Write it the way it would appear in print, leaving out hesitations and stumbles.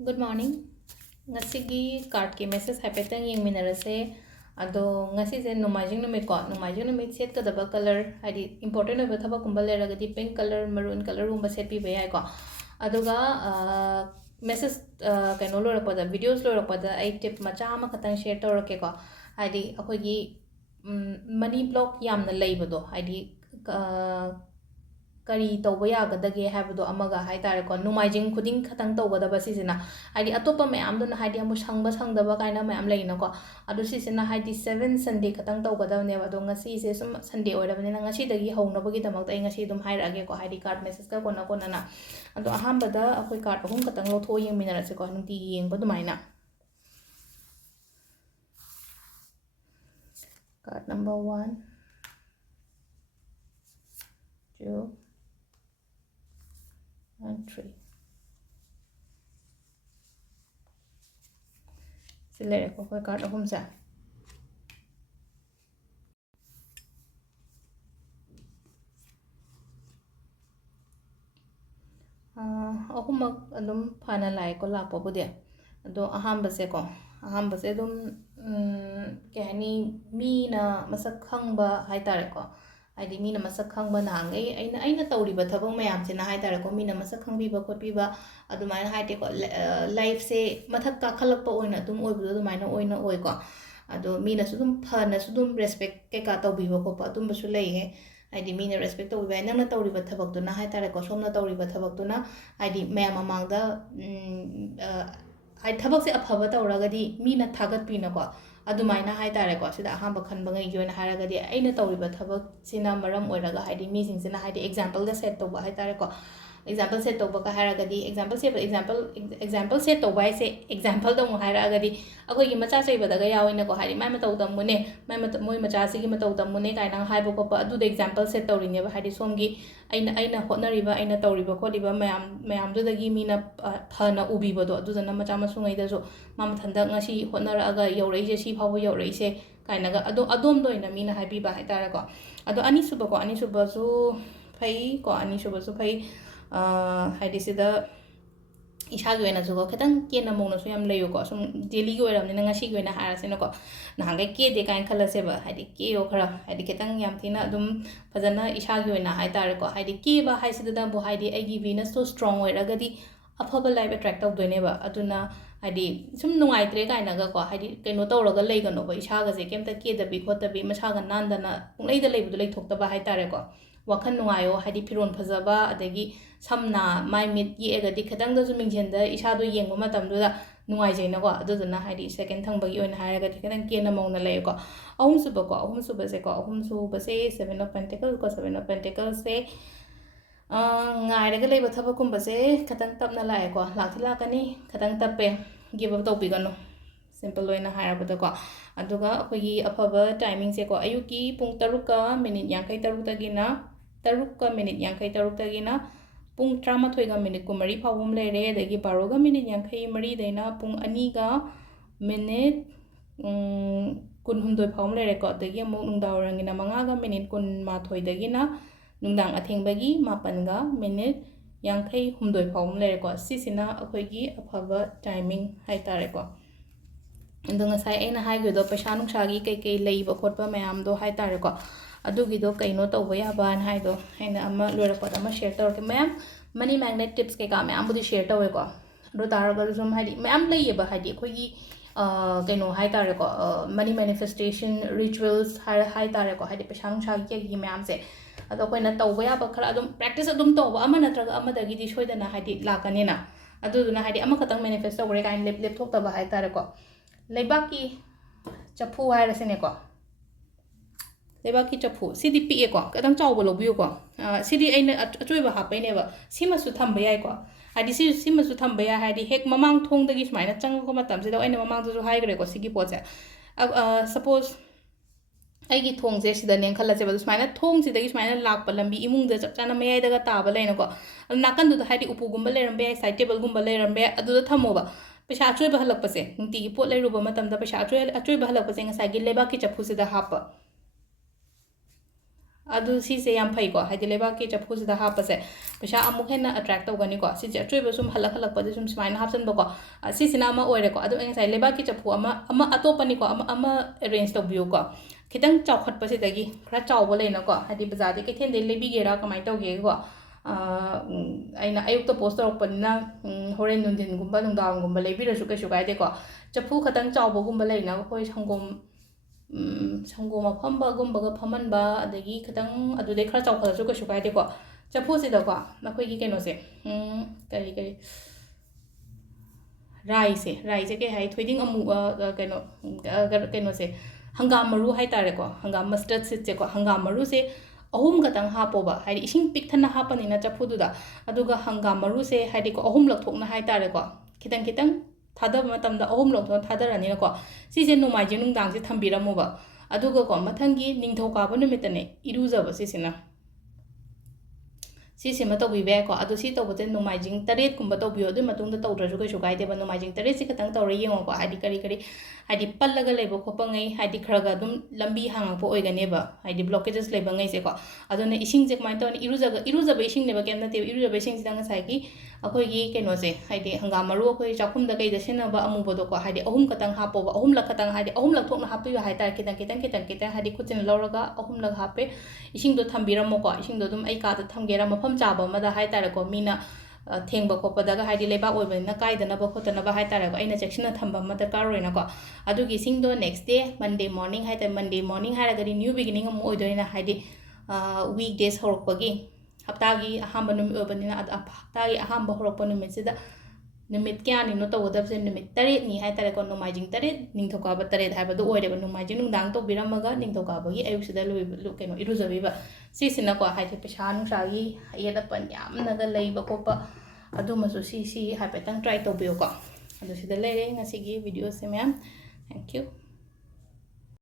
Good morning. Ngasigi card ki message haipetang yeng minarase ado ngasi se nomajing numit ko nomajing numit set ka daba color hadi important oba thaba kumbal leragadi pink color maroon color gumba set pi bayai ko aduga message kaino lorakpada videos lorakpada ai tip macha ama khatang share tawrake ko hadi akogi money block yamna leibado hadi kari tauba yagadage haibado amaga haitare ko numaijing khuding khatang tawgadaba sisina haidi atopa mayam duna haidi amu sangba sangdaba kaina mayam leina ko adu sisina haidi 7 sunday khatang tawgadabne ado ngasi se sum sunday oirabane ngasi dagi hounabagi damak ai ngasi dum hairage ko haidi card message ka kona kona na ado ahambada akoi card ahum khatang lotho yeng minarase ko nunti yengba dumaina card number 1 2 and 3 select ko card ahum sa ahumak adum phana lai ko lakpa bude ado ahambase ko ahambase adum kehani mi na masak khangba haitare ko haidi mi na masak khangba nangai aina tawriba thabang mayam se na haitare ko mi na masak khangbiba khotbiba adumaina haite ko life se mathak ka khalakpa oina adum oibu adumaina oina oi ko ado mi na sudum phana sudum respect ke ka tawbiba ko pa adum basu lei he haidi mina respect tawbiba nangna tawriba thabak tuna haitare ko somna tawriba thabak tuna haidi mayam amangda hai thabak se aphaba tawragadi mina thagat pina ko adumaina haitare ko sida ahamba khanba ngai joina haragadi aina tawriba thabak sina maram oiraga haidi mi sing sina haidi example da set tawba haitare ko example set tawba ka haragadi example set tawba se example da mo haragadi akoi gi macha chai badaga yawina ko haidi mai mataw tamune moi macha sigi mataw tamune kaina haibo ko adu da example set tawrine ba haidi somgi aina hotnariba aina tawriba kholiba mayam du dagi mina phana ubiba do adu dana macha masungai da so mama thanda ngasi hotnaraga yaurai si phawo yaurai se kaina ga adom doina mina haibiba haitara ko ado ani suba su phai ko ani suba su phai haidi sida isagi oina jugo khetang kena mongna so yam leyo ko sum daily gi oiram ni ngasi gi oina harasena ko nahangai ke de kain khalase ba haidi ke yo khara haidi khetang yam thina dum fajana isagi oina haitare ko haidi ke ba haisida da bo haidi agi venus so strong oiragadi afaba life attract tawdoine ba aduna haidi sum nungai tre kaina ga ko haidi keno tawraga leigano ba isaga je kemta ke da bi khota bi masaga nandana punglei da leibudu leithokta ba haitare ko wakhan nungayo haidi firon phajaba adagi samna mai mit yegadi khetang da mingjen da isa do yengba matam du da nungai jaina ko aduduna haidi second thang bagi oina haragadi khetang kena mongna lei ko ahum suba se 7 of pentacles ko 7 of pentacles se ngairaga leiba thabakumba se khetang tapna lae ko lakthi lakani khetang tappe give up tawbigano simple oina harabada ko aduga akogi afaba timing se ko ayuki pung 3 ka minute 53 tagina 3 ka minute 53 tagina pung 13 ga minute ko mari phawum lere dagi 12 ga minute 53 daina pung 2 ga minute kunhumdoi phawum lere ko dagi amuk nungdawrangina 5 ga minute kun mathoi dagina nungdang athengbagi 9 ga minute 53 phawum lere ko sisina akoigi afaba timing haitare ko ando ngasai aina haigido paisa nungsagi kei leiba khotpa mayam do haitare ko adugido kaino tawba yaba an haido aina ama lorakot ama share tawrke mayam money magnet tips ke ka mayam budi share tawe ko do taraga zum haidi mayam leiba haidi khoigi kaino haitare ko money manifestation rituals haitare ko haidi paisa nungsagi ke mayam se ado koina tawba yaba khara adum practice adum tawba ama natraga ama dagi di soidana haidi lakanina aduduna haidi ama khatang manifest tawre kain lep thokta ba haitare ko leibaki chapu hairasene ko leibaki chapu sidi pi ko kadang chawba lobiyo ko sidi aina achoiba hapaine ba sima su thamba yai ko hadi sima su thamba ya hadi hek mamang thong dagi smaina chang ko matam se da aina mamang ju haigre ko sigi poche suppose aigi thong je sida nen khala se ba smaina thong sida gi smaina lakpa lambi imung da chana mayai daga taba leina ko nakan du hadi upu gumba lerambe side table gumba lerambe adu da thamo ba पैसा अचोब हलपसे नुटी pot लेरुब पैसा अचोब हलपसे लेबाकी चफूसीद हाप ꯑꯗꯨ ꯁꯤꯁꯦ ꯌꯥꯝ ꯐꯩꯀꯣ ꯍꯥꯏꯗꯤ ꯂꯩꯕꯥꯛꯀꯤ ꯆꯐꯨꯁꯤꯗ ꯍꯥꯞꯄꯁꯦ ꯄꯩꯁꯥ ꯑꯃꯨꯛ ꯍꯦꯟꯅ ꯑꯦꯇ꯭ꯔꯦꯛ ꯇꯧꯒꯅꯤꯀꯣ ꯁꯤꯁꯦ ꯑꯆꯣꯏꯕ ꯁꯨꯝ ꯍꯜꯂꯛꯄꯗ ꯁꯨꯝ ꯁꯨꯃꯥꯏꯅ ꯍꯥꯞꯆꯤꯟꯕꯀꯣ ꯁꯤꯁꯤꯅ ꯑꯃ ꯑꯣꯏꯔꯦꯀꯣ ꯑꯗꯣ ꯑꯩ ꯉꯁꯥꯏ ꯂꯩꯕꯥꯛꯀꯤ ꯆꯐꯨ ꯑꯃ ꯑꯇꯣꯞꯄꯅꯤꯀꯣ ꯑꯃ ꯑꯦꯔꯦꯟꯖ ꯇꯧꯕꯤꯌꯨꯀꯣ ꯈꯤꯇꯪ ꯆꯥꯎꯈꯠꯄꯁꯤꯗꯒꯤ ꯈꯔ ꯆꯥꯎꯕ ꯂꯩꯅꯀꯣ ꯍꯥꯏꯗꯤ ꯕꯖꯥꯔꯗꯩ ꯀꯩꯊꯦꯜꯗꯩ ꯂꯩꯕꯤꯒꯦꯔꯥ ꯀꯃꯥꯏꯅ ꯇꯧꯒꯦꯀꯣ ꯑꯩꯅ ꯑꯌꯨꯛꯇ ꯄꯣꯁ ꯇꯧꯔꯛꯄꯅꯤꯅ ꯍꯣꯔꯦꯟ ꯅꯨꯡꯊꯤꯟꯒꯨꯝꯕ ꯅꯨꯡꯗꯥꯡꯒꯨꯝꯕ ꯂꯩꯕꯤꯔꯁꯨ ꯀꯩꯁꯨ ꯀꯥꯏꯗꯦꯀꯣ ꯆꯐꯨ ꯈꯇꯪ ꯆꯥꯎꯕꯒꯨꯝꯕ ꯂꯩꯅ ꯑꯩꯈꯣꯏ ꯁꯪꯒꯣꯝ ꯑꯐꯝꯕꯒꯨꯝꯕꯒ ꯐꯝꯍꯟꯕ ꯑꯗꯒꯤ ꯈꯤꯇꯪ ꯑꯗꯨꯗꯩ ꯈꯔ ꯆꯥꯎꯈꯠꯂꯁꯨ ꯀꯩꯁꯨ ꯀꯥꯏꯗꯦꯀꯣ ꯆꯐꯨꯁꯤꯗꯀꯣ ꯑꯩꯈꯣꯏꯒꯤ ꯀꯩꯅꯣꯁꯦ ꯀꯔꯤ ꯔꯥꯏꯁꯦ ꯀꯩ ꯍꯥꯏ ꯊꯣꯏꯗꯤꯡ ꯀꯩꯅꯣꯁꯦ ꯍꯪꯒꯥꯝ ꯃꯔꯨ ꯍꯥꯏꯇꯥꯔꯦꯀꯣ ꯍꯪꯒꯥꯝ ꯃꯁꯇꯔꯠ ꯁꯤꯗꯁꯦꯀꯣ ꯍꯪꯒꯥꯝ ꯃꯔꯨꯁꯦ ꯑꯍꯨꯝ ꯈꯛꯇꯪ ꯍꯥꯞꯄꯣꯕ ꯍꯥꯏꯗꯤ ꯏꯁꯤꯡ ꯄꯤꯛꯊꯟꯅ ꯍꯥꯞꯄꯅꯤꯅ ꯆꯐꯨꯗꯨꯗ ꯑꯗꯨꯒ ꯍꯪꯒꯥꯝ ꯃꯔꯨꯁꯦ ꯍꯥꯏꯗꯤꯀꯣ ꯑꯍꯨꯝꯂꯛ ꯊꯣꯛꯅ ꯍꯥꯏꯇꯥꯔꯦꯀꯣ ꯈꯤꯇꯪ ꯊꯥꯗꯕ ꯃꯇꯝꯗ ꯑꯍꯨꯝꯂꯛ ꯊꯣꯛꯅ ꯊꯥꯗꯔꯅꯤꯅꯀꯣ ꯁꯤꯁꯦ ꯅꯣꯡꯃꯥꯏꯖꯤꯡ ꯅꯨꯡꯗꯥꯡꯁꯦ ꯊꯝꯕꯤꯔꯝꯃꯣꯕ ꯑꯗꯨꯒꯀꯣ ꯃꯊꯪꯒꯤ ꯅꯤꯡꯊꯧꯀꯥꯕ ꯅꯨꯃꯤꯠꯇꯅꯦ ꯏꯔꯨꯖꯕ ꯁꯤꯁꯤꯃ ꯇꯧꯕꯤꯕ ꯌꯥꯏꯀꯣ ꯑꯗꯣ ꯁꯤ ꯇꯧꯕꯁꯦ ꯅꯣꯡꯃꯥꯏꯖꯤꯡ 7ꯀꯨꯝꯕ ꯇꯧꯕꯤꯌꯣ ꯑꯗꯨꯏ ꯃꯇꯨꯡꯗ ꯇꯧꯗ꯭ꯔꯁꯨ ꯀꯩꯁꯨ ꯀꯥꯏꯗꯦꯕ ꯅꯣꯡꯃꯥꯏꯖꯤꯡ 7ꯁꯤ ꯈꯛꯇꯪ ꯇꯧꯔ ꯌꯦꯡꯉꯣꯀꯣ ꯍꯥꯏꯗꯤ ꯀꯔꯤ ꯍꯥꯏꯗꯤ ꯄꯜꯂꯒ ꯂꯩꯕ ꯈꯣꯠꯄꯉꯩ ꯍꯥꯏꯗꯤ ꯈꯔꯒ ꯑꯗꯨꯝ ꯂꯝꯕꯤ ꯍꯥꯡꯉꯛꯄ ꯑꯣꯏꯒꯅꯦꯕ ꯍꯥꯏꯗꯤ ꯕ꯭ꯂꯣꯀꯦꯖꯦꯁ ꯂꯩꯕꯉꯩꯁꯦꯀꯣ ꯑꯗꯨꯅ ꯏꯁꯤꯡꯁꯦ ꯀꯃꯥꯏꯅ ꯇꯧꯅꯤ ꯏꯔꯨꯖꯕ ꯏꯁꯤꯡꯅꯦꯕ ꯀꯩꯝ ꯅꯠꯇꯦꯕ ꯏꯔꯨꯖꯕ ꯏꯁꯤꯡꯁꯤꯗ ꯉꯁꯥꯏꯒꯤ ꯑꯩꯈꯣꯏꯒꯤ ꯀꯩꯅꯣꯁꯦ ꯍꯥꯏꯗꯤ ꯍꯪꯒꯥꯝ ꯃꯔꯨ ꯑꯩꯈꯣই ꯆꯥꯛꯈꯨꯝꯗ ꯀꯩꯗ ꯁꯤꯖꯤꯟꯅꯕ ꯑꯃꯨꯕꯗꯣꯀꯣ ꯍꯥꯏꯗꯤ ꯑꯍꯨꯝ ꯈꯛꯇꯪ ꯍꯥꯞꯄꯣꯕ ꯑꯍꯨꯝꯂꯛ ꯈꯛꯇꯪ ꯍꯥꯏꯗꯤ ꯑꯍꯨꯝꯂꯛ ꯊꯣꯛꯅ ꯍꯥꯞꯄꯤꯌꯨ ꯍꯥꯏꯇꯥꯔꯦ ꯈꯤꯇꯪ ꯍꯥꯏꯗꯤ ꯈꯨꯠꯁꯤꯅ ꯂꯧꯔꯒ ꯑꯍꯨꯝꯂꯛ ꯍꯥꯞꯄꯦ ꯏꯁꯤꯡꯗꯣ ꯊꯝꯕꯤꯔꯝꯃꯣꯀꯣ ꯏꯁꯤꯡꯗꯣ ꯑꯗꯨꯝ ꯑꯩ ꯀꯥꯗ ꯊꯝꯒꯦꯔꯥ ꯃꯐꯝ ꯆꯥꯕ ꯑꯃꯗ ꯍꯥꯏꯇꯥꯔꯦꯀꯣ ꯃꯤꯅ ꯊꯦꯡꯕ ꯈꯣꯠꯄꯗꯒ ꯍꯥꯏꯗꯤ ꯂꯩꯕꯥꯛ ꯑꯣꯏꯕꯅꯤꯅ ꯀꯥꯏꯗꯅꯕ ꯈꯣꯠꯇꯅꯕ ꯍꯥꯏꯇꯥꯔꯦꯀꯣ ꯑꯩꯅ ꯆꯦꯛꯁꯤꯟꯅ ꯊꯝꯕ ꯑꯃ ꯗꯔꯀꯥꯔ ꯑꯣꯏꯅꯀꯣ ꯑꯗꯨꯒꯤ ꯏꯁꯤꯡꯗꯣ ꯅꯦꯛꯁ ꯗꯦ ꯃꯟꯗꯦ ꯃꯣꯔꯅꯤꯡ ꯍꯥꯏꯇꯥꯔꯦ ꯃꯟꯗꯦ ꯃꯣꯔꯅꯤꯡ ꯍꯥꯏꯔꯒꯗꯤ ꯅ꯭ꯌꯨ ꯕꯤꯒꯤꯅꯤꯡ ꯑꯃ ꯑꯣꯏꯗꯣꯏꯅ ꯍꯥꯏꯗꯤ ꯋꯤꯛ ꯗꯦꯖ ꯍꯧꯔꯛꯄꯒꯤ ꯍꯞꯇꯥꯒꯤ ꯑꯍꯥꯟꯕ ꯅꯨꯃꯤꯠ ꯑꯣꯏꯕꯅꯤꯅ ꯍꯞꯇꯥꯒꯤ ꯑꯍꯥꯟꯕ ꯍꯧꯔꯛꯄ ꯅꯨꯃꯤꯠꯁꯤꯗ ꯅꯨꯃꯤꯠ ꯀꯌꯥꯅꯤꯅꯣ ꯇꯧꯒꯗꯕꯁꯦ ꯅꯨꯃꯤꯠ 7ꯅꯤ ꯍꯥꯏꯇꯥꯔꯦꯀꯣ ꯅꯣꯡꯃꯥꯏꯖꯤꯡ 7 ꯅꯤꯡꯊꯧꯀꯥꯕ 7 ꯍꯥꯏꯕꯗꯣ ꯑꯣꯏꯔꯦꯕ ꯅꯣꯡꯃꯥꯏꯖꯤꯡ ꯅꯨꯡꯗꯥꯡ ꯇꯧꯕꯤꯔꯝꯃꯒ ꯅꯤꯡꯊꯧꯀꯥꯕꯒꯤ ꯑꯌꯨꯛꯁꯤꯗ ꯀꯩꯅꯣ ꯏꯔꯨꯖꯕꯤꯕ ꯁꯤꯁꯤꯅꯀꯣ ꯍꯥꯏꯗꯤ ꯄꯩꯁꯥ ꯅꯨꯡꯁꯥꯒꯤ ꯑꯌꯦꯠ ꯑꯄꯟ ꯌꯥꯝꯅꯒ ꯂꯩꯕ ꯈꯣꯠꯄ ꯑꯗꯨꯃꯁꯨ ꯁꯤ ꯍꯥꯏꯐꯦꯠꯇꯪ ꯇ꯭ꯔꯥꯏ ꯇꯧꯕꯤꯌꯨꯀꯣ ꯑꯗꯣ ꯁꯤꯗ ꯂꯩꯔꯦ ꯉꯁꯤꯒꯤ ꯚꯤꯗꯤꯑꯣꯁꯦ ꯃꯌꯥꯝ ꯊꯦꯡꯛ ꯌꯨ